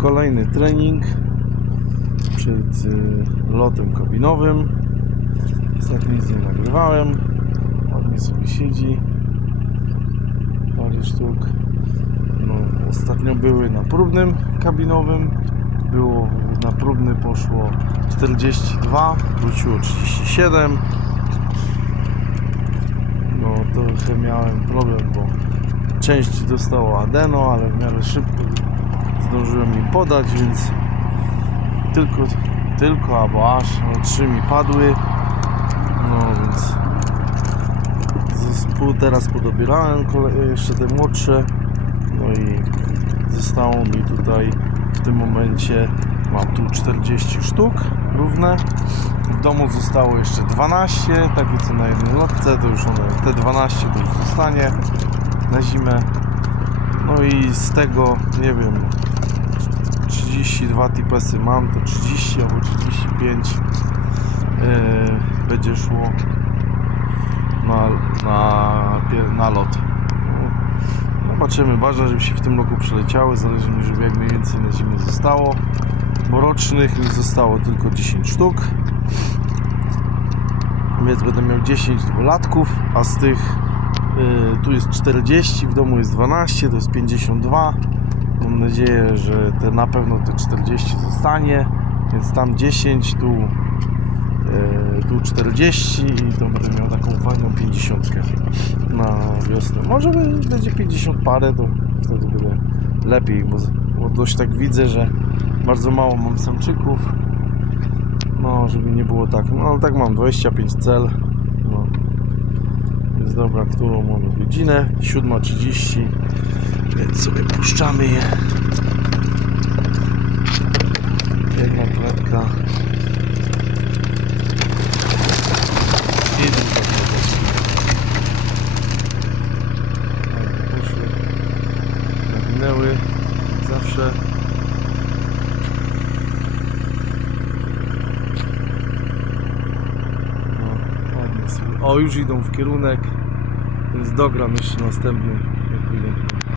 kolejny trening przed y, lotem kabinowym. Ostatnio nic nie nagrywałem. Ładnie sobie siedzi. Parę sztuk. No, ostatnio były na próbnym kabinowym. Było na próbny poszło 42, wróciło 37. No trochę miałem problem, bo część dostało adeno, ale w miarę szybko zdążyłem im podać, więc tylko, tylko albo aż no, trzy mi padły. No więc teraz podobierałem jeszcze te młodsze. No i zostało mi tutaj w tym momencie mam tu 40 sztuk równe. W domu zostało jeszcze 12, takie co na jednej lotce, to już one, te 12 to już zostanie na zimę. No i z tego, nie wiem, 32 tipesy mam, to 30 albo 35 yy, będzie szło na, na, na lot. No, Zobaczymy, ważne, żeby się w tym roku przeleciały, zależy mi, żeby jak najwięcej na zimę zostało, bo rocznych mi zostało tylko 10 sztuk, więc będę miał 10 dwulatków, a z tych y, tu jest 40, w domu jest 12, to jest 52. Mam nadzieję, że te, na pewno te 40 zostanie, więc tam 10, tu, y, tu 40 i to będę miał taką fajną 50 na wiosnę. Może będzie 50 parę, to wtedy będę lepiej, bo, bo dość tak widzę, że bardzo mało mam samczyków. No, żeby nie było tak, no ale tak mam 25 cel. No. Więc dobra, którą mamy godzinę? 7.30, więc sobie puszczamy je. Jedna klatka. Jeden poszły. Naginęły, jak zawsze. O, już idą w kierunek, więc dogram jeszcze następny.